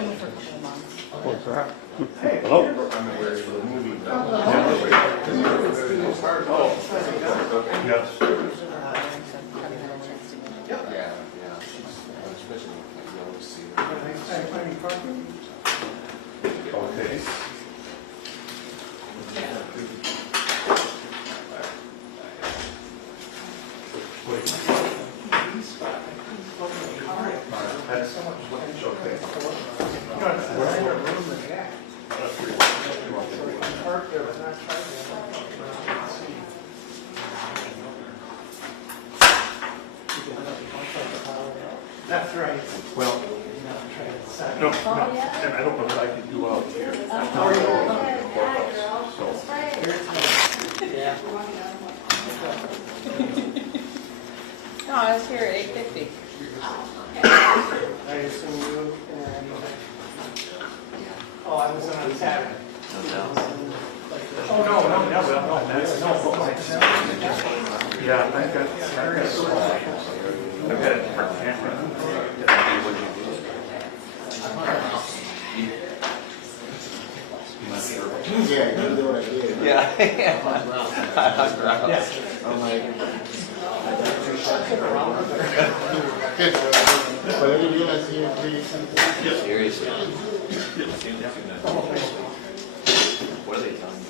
only for a couple of months. What's that? Hello? Yes. Okay. That's so much. Okay. That's right. Well, no, and I don't know what I can do out here. So, Yeah. No, I was here at 8:50. I assume you and. Oh, I was on Saturday. Oh, no, that's, yeah, I've got a hard camera. Yeah, you do what I did. Yeah. yes. I'm like, whatever you guys see, please. Seriously. What are they telling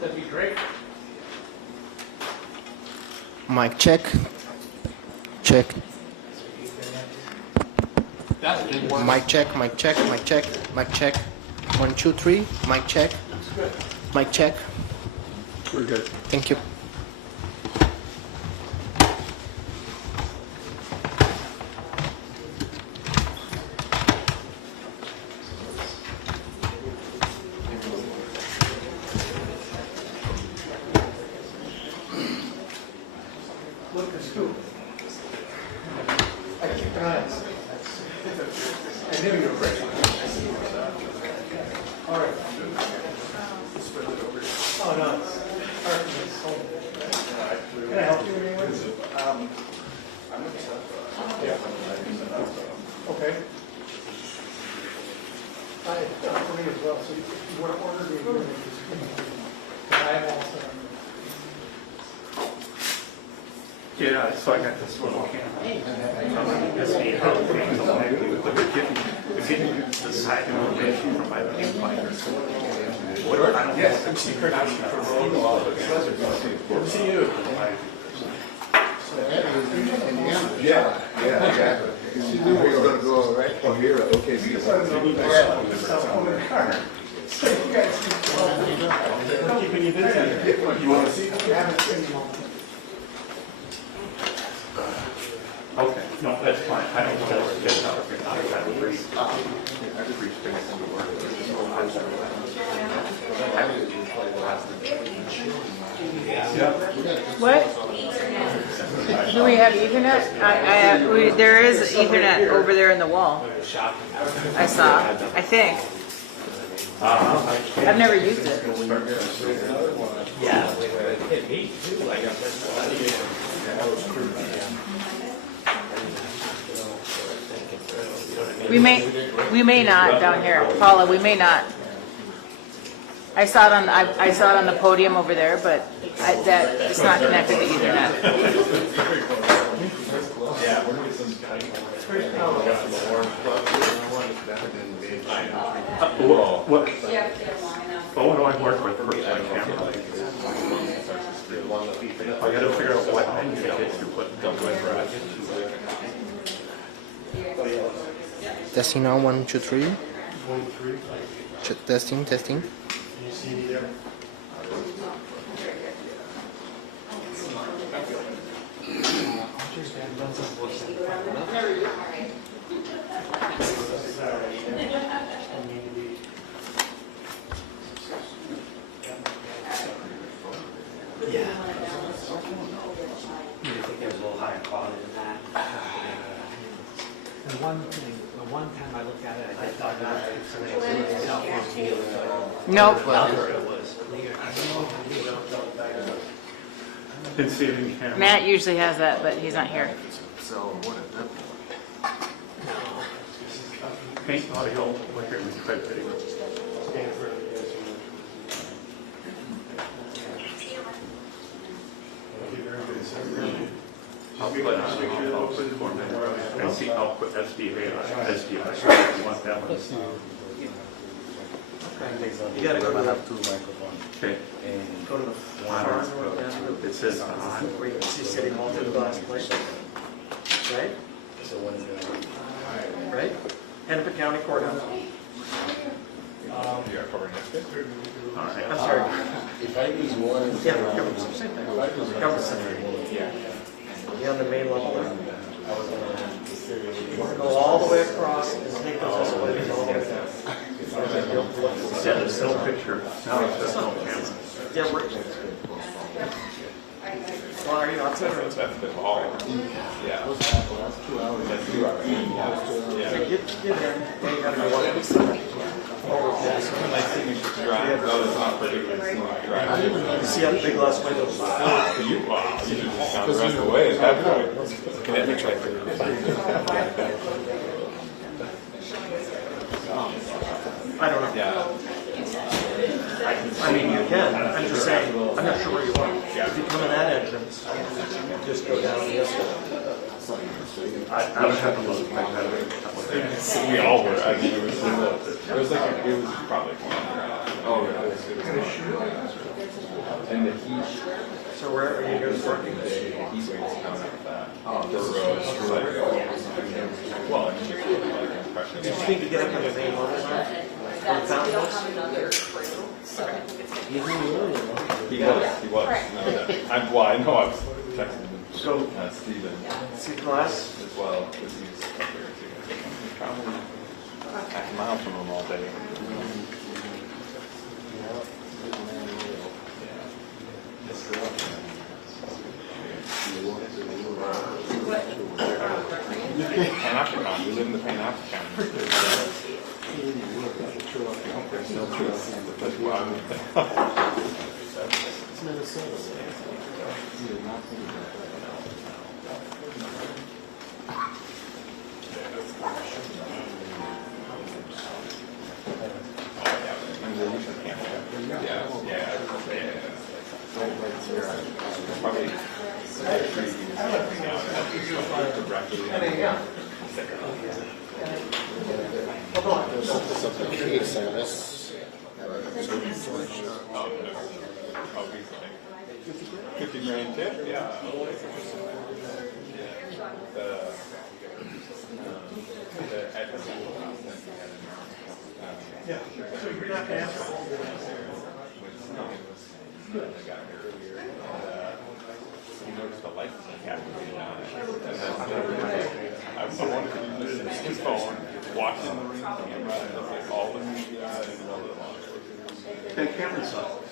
That'd be great. Mic check. Check. That's a good one. Mic check, mic check, mic check, mic check. 1, 2, 3. Mic check. Mic check. We're good. Thank you. Look at scoop. I keep an eye on it. I knew you were ready. All right. Oh, no. It's hard for me to hold. Can I help you in any way? Yeah. Okay. For me as well, so you want to order the agreement? I have also. Yeah, so I got this little camera. That's me, how to getting the side elevation from my campfires. What I don't Yes, I'm secret. I'm secret. Good to see you. Yeah, exactly. She knew we were gonna go all right. Oh, here, okay. You guys keeping you busy. You wanna see? Okay, no, that's fine. I don't want to get another thing. I would read. I just reached back into work. What? Do we have Ethernet? There is Ethernet over there in the wall. I saw, I think. I've never used it. Yeah. Hit me too. We may not down here, Paula. We may not. I saw it on I saw it on the podium over there, but that it's not connected to Ethernet. What do I work with first? I can't. I gotta figure out what engine it is to put the Testing now, 1, 2, 3. Testing, testing. The one time I looked at it, I thought Nope. Didn't see it in camera. Matt usually has that, but he's not here. Paint audio, like it was quite big. I'll put Hortman. I see. I'll put SDA. You want that one? You gotta go to have two microphones. Okay. And go to the On. front. It says on. Where you see City Hall through the glass plate. Right? So one is right? Hennepin County Courthouse. All right. I'm sorry. If I use one. Yeah, government center. Government center. Yeah. You on the main level there? Go all the way across and take those escalators all the way down. Yeah, there's no picture. No, it's just no camera. Yeah, right. Well, are you outside or inside? Yeah. Get in. Then you gotta go one every side. You see how the big glass windows? I don't know. I mean, you can. I'm just saying, I'm not sure where you are. If you come in that entrance, just go down the escalator. I would have to look like that. We all were. I mean, it was like, it was probably oh, yeah. And the heat. So where are you guys working? The heat waves coming up that. The road is like, well, I mean, like impression. Did you think to get up on the main level now? Where the fountain was? He was. No, I know I was texting him. So, Steven see class? as well, because he's up there too. He's traveling half a mile from him all day. Panopticon, we live in the Panopticon. There's no truth. That's why I'm It's Minnesota. $50,000 tip, yeah. Yeah, so you're not gonna answer all the He noticed the lights had to be on. I wanted to use his phone, watching the ring camera, and it's like all the media and all the The camera's up.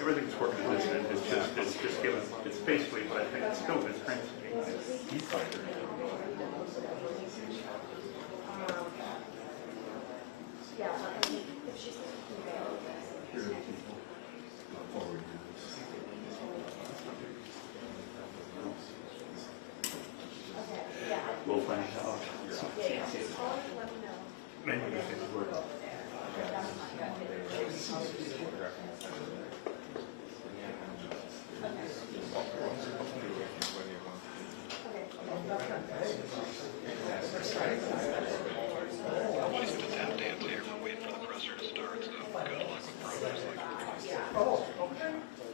Everything's working. It's just given. It's basically what I think it's still been transmitting. He's like, we'll find out. Many things work.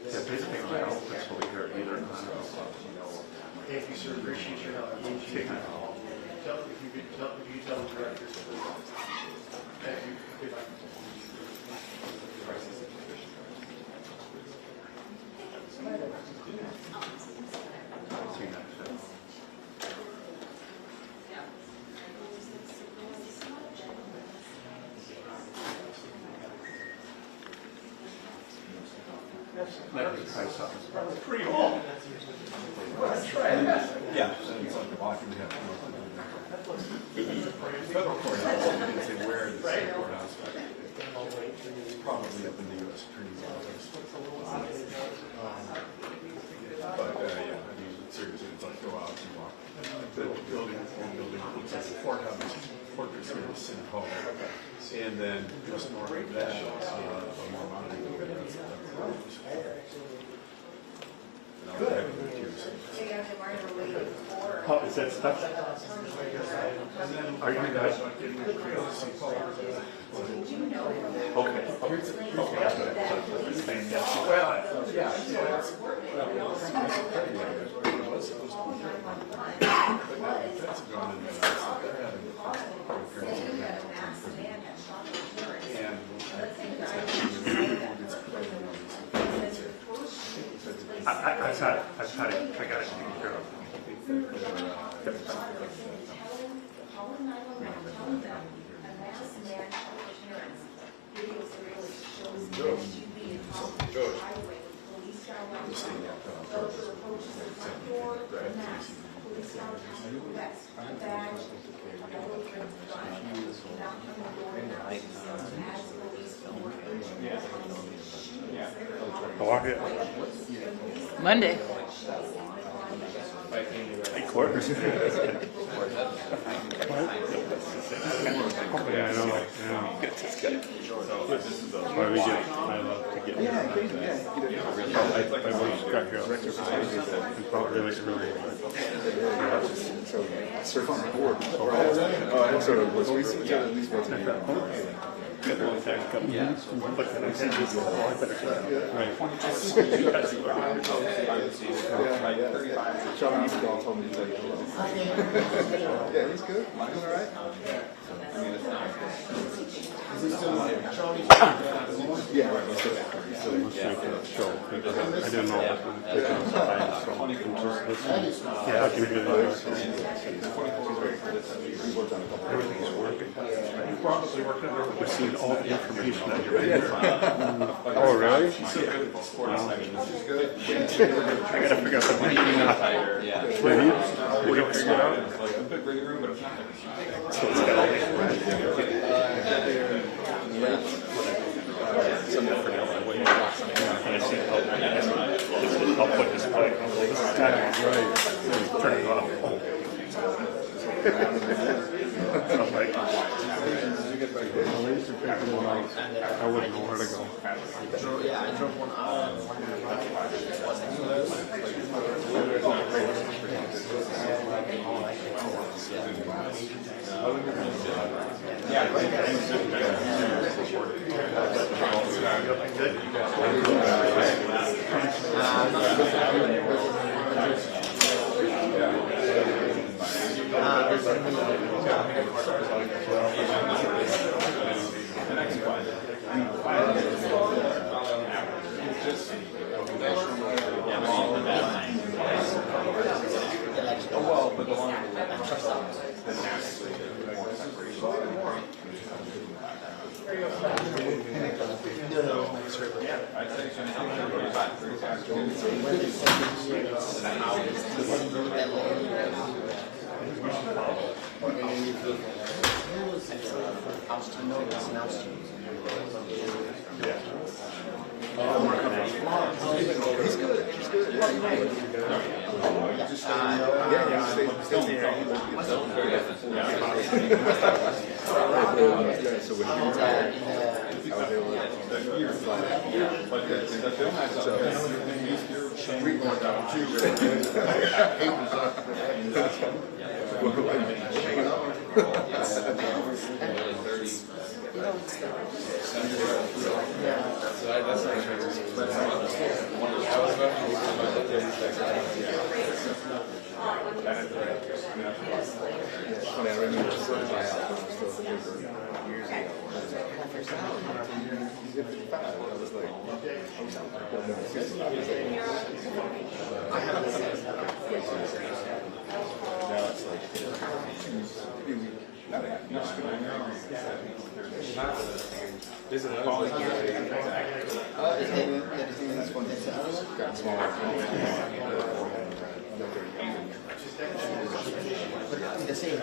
Yeah, basically, my outfit's over here, either on Thank you, sir. Appreciate your help. taking If you tell the directors. Thank you. Goodbye. let me try something. Pretty cool. Yeah. Federal courthouse, I didn't say where the state courthouse, but probably up in the U.S. Attorney's Office. But, yeah, I mean, seriously, it's like go out and walk. The building, looks like the courthouse, fortress here is City Hall. And then just north of that, a more modern building. Good. How is that stuff? Are you guys? Okay. I got it taken care of. How are you? Monday. Quarters. Yeah, I know. Why we get, I love to get. I always got here. It's not really. Surf on the board. Oh, so was we see each other at least once a year? Yeah. But then I said, I better say that. Right. Sean used to all told me to tell you hello. Yeah, he's good. Doing all right? Yeah, right. He's still active. He's still Show. I didn't know what I'm just listening. Yeah, I can hear that. Everything's working. You probably worked on it. We've seen all the information that you're in. Oh, really? I gotta figure out the meeting. Did you figure it out? So it's got all these something for now. And I see how quick this play. Right. Turn it off. I'm like, I wouldn't know where to go. Yeah, I drove 1 hour. He's good. He's good. Yeah, So when he retired, I was able to fly that. So we going down too. He was funny, I remember sitting by years ago. He's 55. I was like, I've never seen something. Now it's like, got smaller. The same age.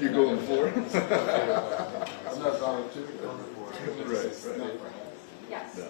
You're going for it? I'm not going to. Right, right. Yes. No.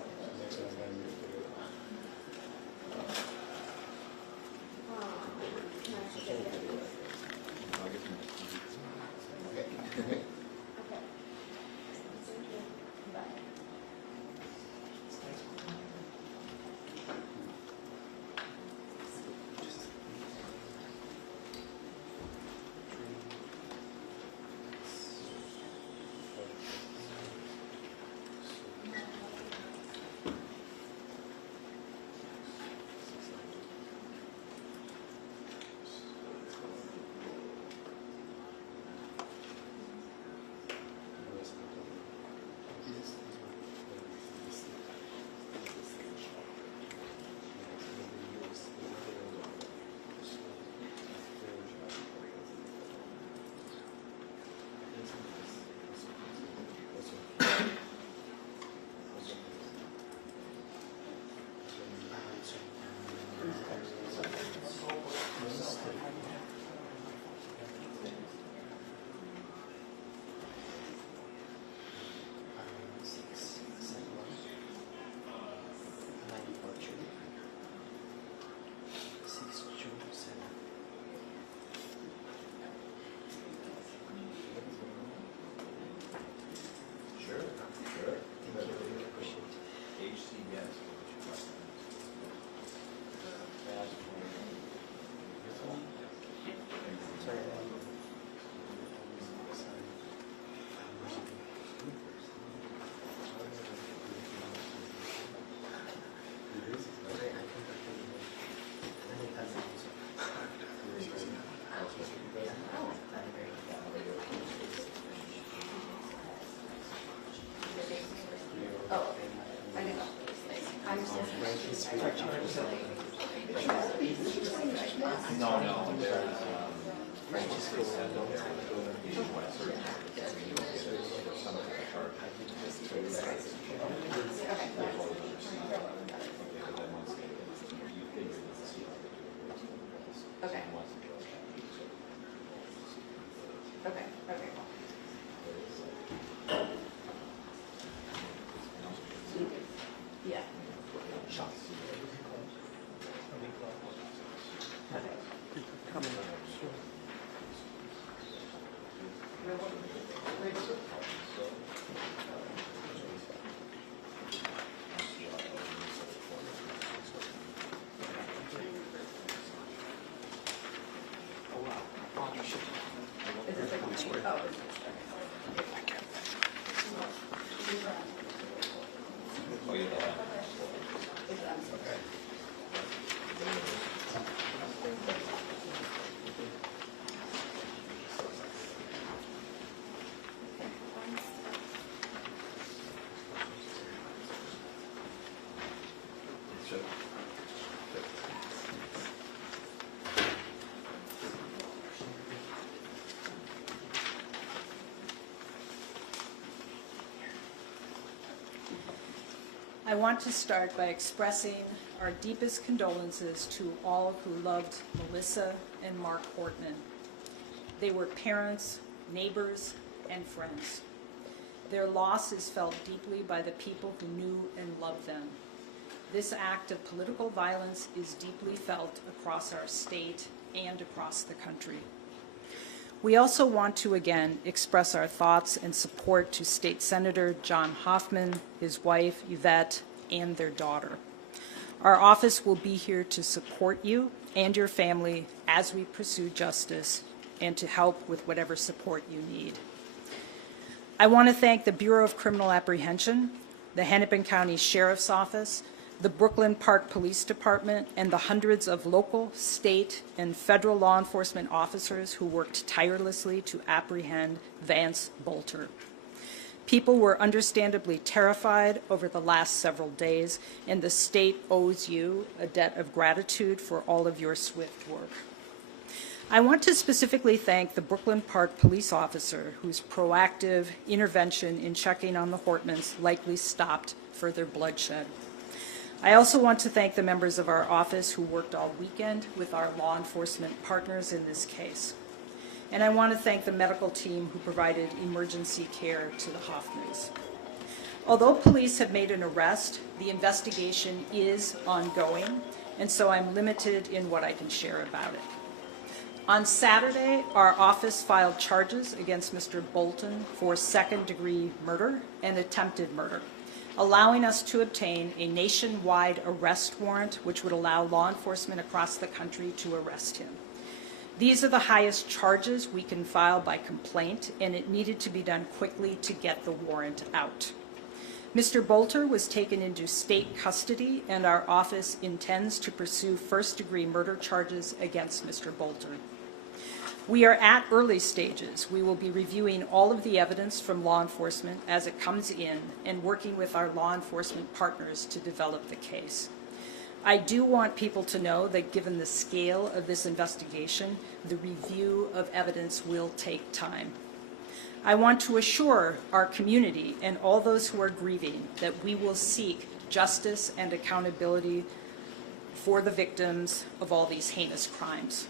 I want to start by expressing our deepest condolences to all who loved Melissa and Mark Hortman. They were parents, neighbors, and friends. Their loss is felt deeply by the people who knew and loved them. This act of political violence is deeply felt across our state and across the country. We also want to again express our thoughts and support to State Senator John Hortman, his wife Witt, and their daughter. Our office will be here to support you and your family as we pursue justice and to help with whatever support you need. I want to thank the Bureau of Criminal Apprehension, the Hennepin County Sheriff's Office, the Brooklyn Park Police Department, and the hundreds of local, state, and federal law enforcement officers who worked tirelessly to apprehend Vance Bolter. People were understandably terrified over the last several days, and the state owes you a debt of gratitude for all of your swift work. I want to specifically thank the Brooklyn Park police officer whose proactive intervention in checking on the Hortmans likely stopped further bloodshed. I also want to thank the members of our office who worked all weekend with our law enforcement partners in this case. And I want to thank the medical team who provided emergency care to the Hortmans. Although police have made an arrest, the investigation is ongoing, and so I'm limited in what I can share about it. On Saturday, our office filed charges against Mr. Bolton for second-degree murder and attempted murder, allowing us to obtain a nationwide arrest warrant which would allow law enforcement across the country to arrest him. These are the highest charges we can file by complaint, and it needed to be done quickly to get the warrant out. Mr. Bolter was taken into state custody, and our office intends to pursue first-degree murder charges against Mr. Bolter. We are at early stages. We will be reviewing all of the evidence from law enforcement as it comes in and working with our law enforcement partners to develop the case. I do want people to know that given the scale of this investigation, the review of evidence will take time. I want to assure our community and all those who are grieving that we will seek justice and accountability for the victims of all these heinous crimes.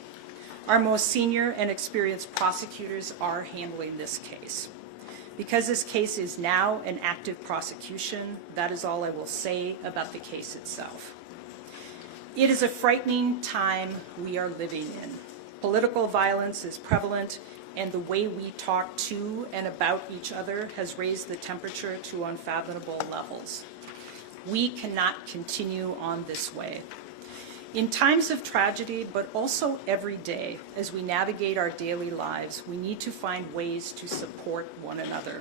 Our most senior and experienced prosecutors are handling this case. Because this case is now an active prosecution, that is all I will say about the case itself. It is a frightening time we are living in. Political violence is prevalent, and the way we talk to and about each other has raised the temperature to unfathomable levels. We cannot continue on this way. In times of tragedy, but also every day, as we navigate our daily lives, we need to find ways to support one another.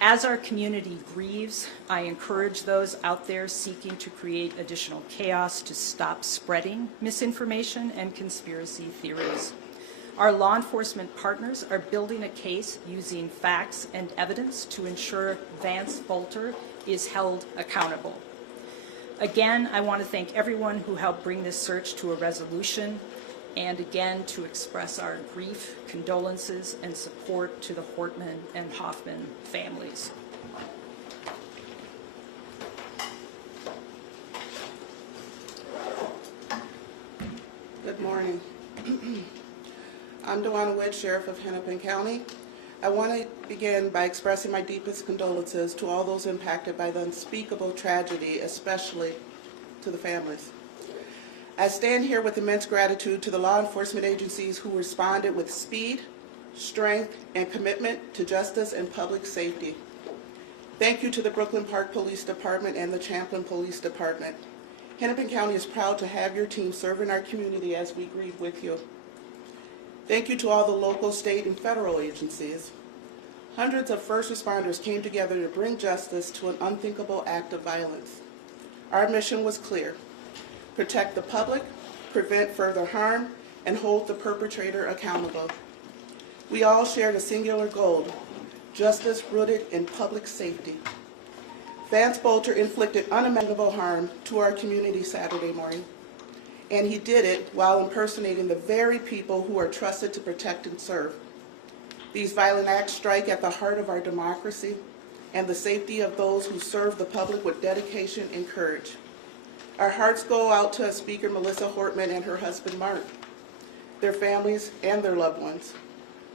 As our community grieves, I encourage those out there seeking to create additional chaos to stop spreading misinformation and conspiracy theories. Our law enforcement partners are building a case using facts and evidence to ensure Vance Bolter is held accountable. Again, I want to thank everyone who helped bring this search to a resolution, and again to express our grief, condolences, and support to the Hortman and Hortman families. Good morning. I'm Dawanna Witt, Sheriff of Hennepin County. I want to begin by expressing my deepest condolences to all those impacted by the unspeakable tragedy, especially to the families. I stand here with immense gratitude to the law enforcement agencies who responded with speed, strength, and commitment to justice and public safety. Thank you to the Brooklyn Park Police Department and the Champlin Police Department. Hennepin County is proud to have your team serve in our community as we grieve with you. Thank you to all the local, state, and federal agencies. Hundreds of first responders came together to bring justice to an unthinkable act of violence. Our mission was clear: protect the public, prevent further harm, and hold the perpetrator accountable. We all shared a singular goal: justice rooted in public safety. Vance Bolter inflicted unimaginable harm to our community Saturday morning, and he did it while impersonating the very people who are trusted to protect and serve. These violent acts strike at the heart of our democracy and the safety of those who serve the public with dedication and courage. Our hearts go out to Speaker Melissa Hortman and her husband Mark, their families, and their loved ones.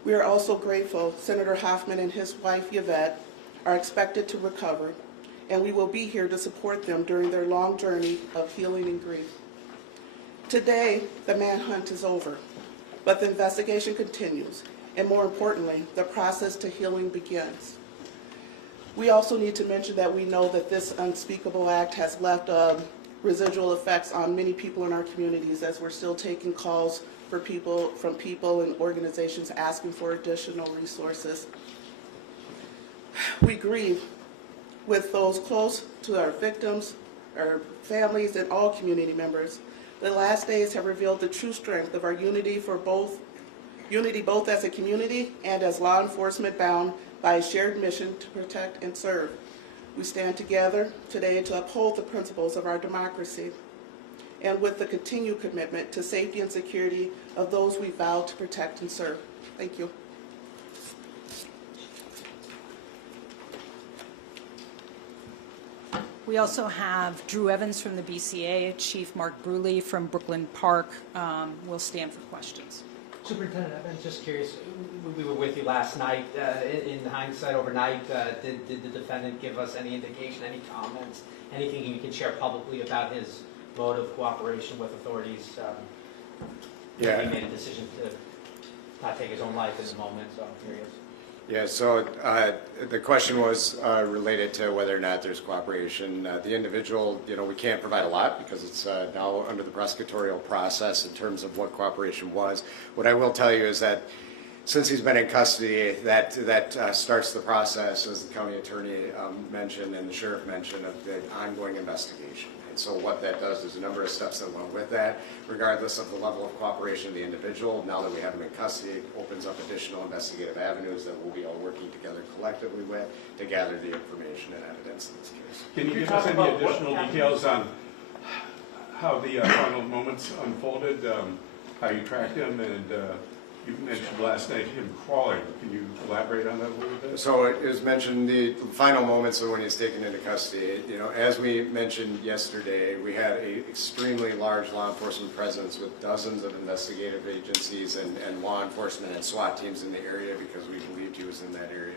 We are also grateful Senator Hortman and his wife Yvette are expected to recover, and we will be here to support them during their long journey of healing and grief. Today, the manhunt is over, but the investigation continues, and more importantly, the process to healing begins. We also need to mention that we know that this unspeakable act has left residual effects on many people in our communities, as we're still taking calls from people and organizations asking for additional resources. We grieve with those close to our victims, our families, and all community members. The last days have revealed the true strength of our unity both as a community and as law enforcement bound by a shared mission to protect and serve. We stand together today to uphold the principles of our democracy and with the continued commitment to safety and security of those we vow to protect and serve. Thank you. We also have Drew Evans from the BCA, Chief Mark Bruley from Brooklyn Park will stand for questions. Superintendent, I'm just curious, we were with you last night. In hindsight overnight, did the defendant give us any indication, any comments, anything you can share publicly about his mode of cooperation with authorities? Yeah. He made a decision to not take his own life in the moment, so I'm curious. Yeah, so the question was related to whether or not there's cooperation. The individual, we can't provide a lot because it's now under the prosecutorial process in terms of what cooperation was. What I will tell you is that since he's been in custody, that starts the process, as the county attorney mentioned and the sheriff mentioned, of the ongoing investigation. And so what that does is a number of steps that went with that, regardless of the level of cooperation of the individual. Now that we have him in custody, it opens up additional investigative avenues that we'll be all working together collectively with to gather the information and evidence in this case. Can you give us any additional details on how the final moments unfolded, how you tracked him, and you mentioned last night him crawling. Can you elaborate on that a little bit? So it was mentioned the final moments of when he's taken into custody. As we mentioned yesterday, we had an extremely large law enforcement presence with dozens of investigative agencies and law enforcement and SWAT teams in the area because we believed he was in that area.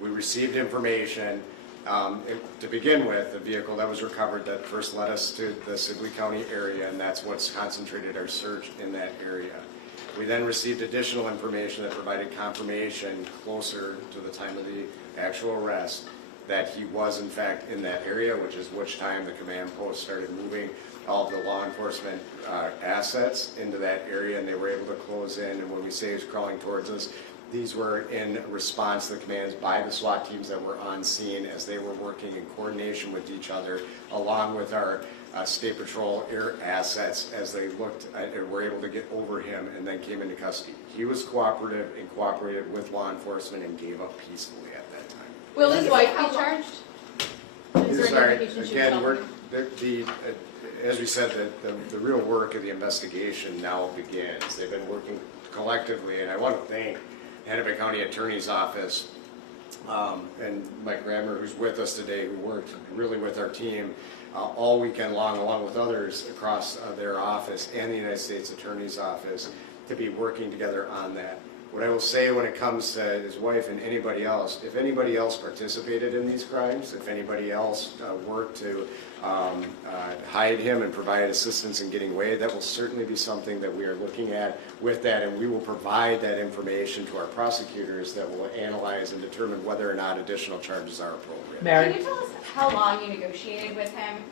We received information. To begin with, the vehicle that was recovered that first led us to the Sibley County area, and that's what's concentrated our search in that area. We then received additional information that provided confirmation closer to the time of the actual arrest that he was in fact in that area, which time the command post started moving all of the law enforcement assets into that area, and they were able to close in. And when we say he was crawling towards us, these were in response to the commands by the SWAT teams that were on scene as they were working in coordination with each other, along with our State Patrol air assets as they looked and were able to get over him and then came into custody. He was cooperative and cooperated with law enforcement and gave up peacefully at that time. Will his wife be charged? Is there an indication she was helping? As we said, the real work of the investigation now begins. They've been working collectively, and I want to thank Hennepin County Attorney's Office and Mike Rammer, who's with us today, who worked really with our team all weekend long, along with others across their office and the United States Attorney's Office, to be working together on that. What I will say when it comes to his wife and anybody else, if anybody else participated in these crimes, if anybody else worked to hide him and provide assistance in getting away, that will certainly be something that we are looking at with that, and we will provide that information to our prosecutors that will analyze and determine whether or not additional charges are appropriate. Mary? Can you tell us how long you negotiated with him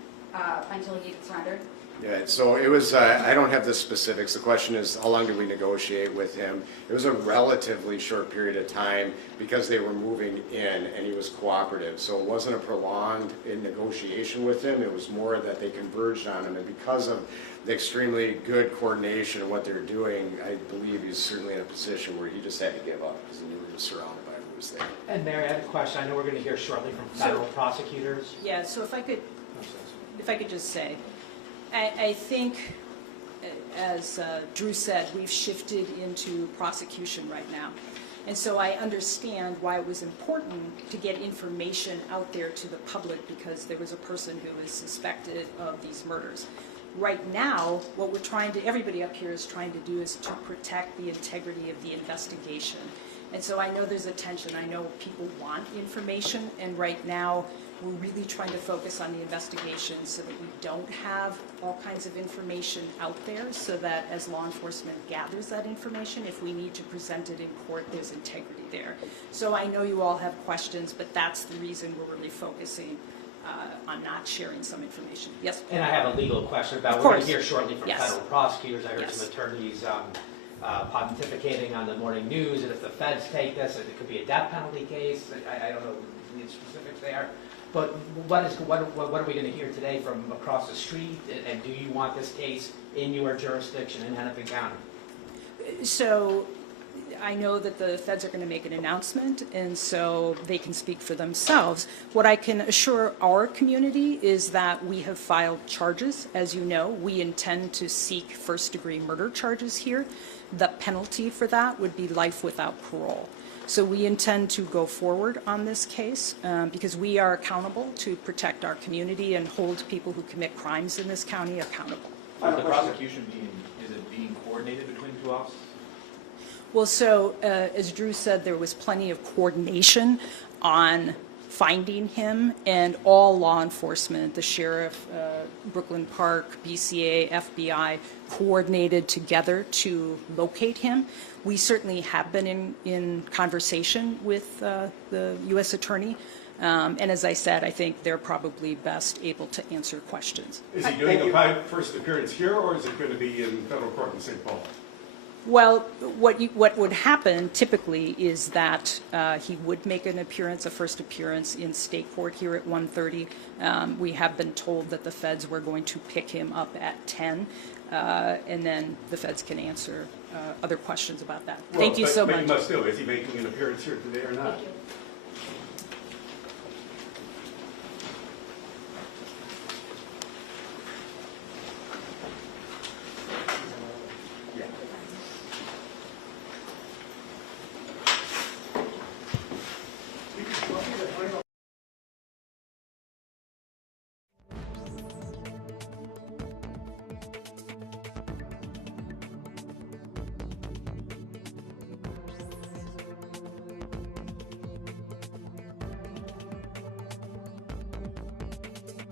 until he surrendered? Yeah, so it was, I don't have the specifics. The question is, how long did we negotiate with him? It was a relatively short period of time because they were moving in and he was cooperative. So it wasn't a prolonged negotiation with him. It was more that they converged on him. And because of the extremely good coordination of what they're doing, I believe he's certainly in a position where he just had to give up because he was surrounded by who was there. And Mary, I have a question. I know we're going to hear shortly from federal prosecutors. Yeah, so if I could just say, I think, as Drew said, we've shifted into prosecution right now. And so I understand why it was important to get information out there to the public, because there was a person who was suspected of these murders. Right now, what we're trying to, everybody up here is trying to do is to protect the integrity of the investigation. And so I know there's a tension. I know people want information, and right now, we're really trying to focus on the investigation so that we don't have all kinds of information out there, so that as law enforcement gathers that information, if we need to present it in court, there's integrity there. So I know you all have questions, but that's the reason we're really focusing on not sharing some information. Yes? And I have a legal question about, Of we're going to course. hear shortly from Yes. federal prosecutors. I heard Yes. some attorneys pontificating on the morning news, and if the feds take this, it could be a death penalty case. I don't know the specifics there. But what are we going to hear today from across the street? And do you want this case in your jurisdiction in Hennepin County? So I know that the feds are going to make an announcement, and so they can speak for themselves. What I can assure our community is that we have filed charges. As you know, we intend to seek first-degree murder charges here. The penalty for that would be life without parole. So we intend to go forward on this case because we are accountable to protect our community and hold people who commit crimes in this county accountable. The prosecution is it being coordinated between two offices? Well, so as Drew said, there was plenty of coordination on finding him, and all law enforcement, the sheriff, Brooklyn Park, BCA, FBI, coordinated together to locate him. We certainly have been in conversation with the U.S. Attorney, and as I said, I think they're probably best able to answer questions. Is he doing a first appearance here, or is it going to be in federal court in St. Paul? Well, what would happen typically is that he would make an appearance, a first appearance in state court here at 1:30. We have been told that the feds were going to pick him up at 10, and then the feds can answer other questions about that. Thank you so much. But he must do. Is he making an appearance here today or not? Thank you.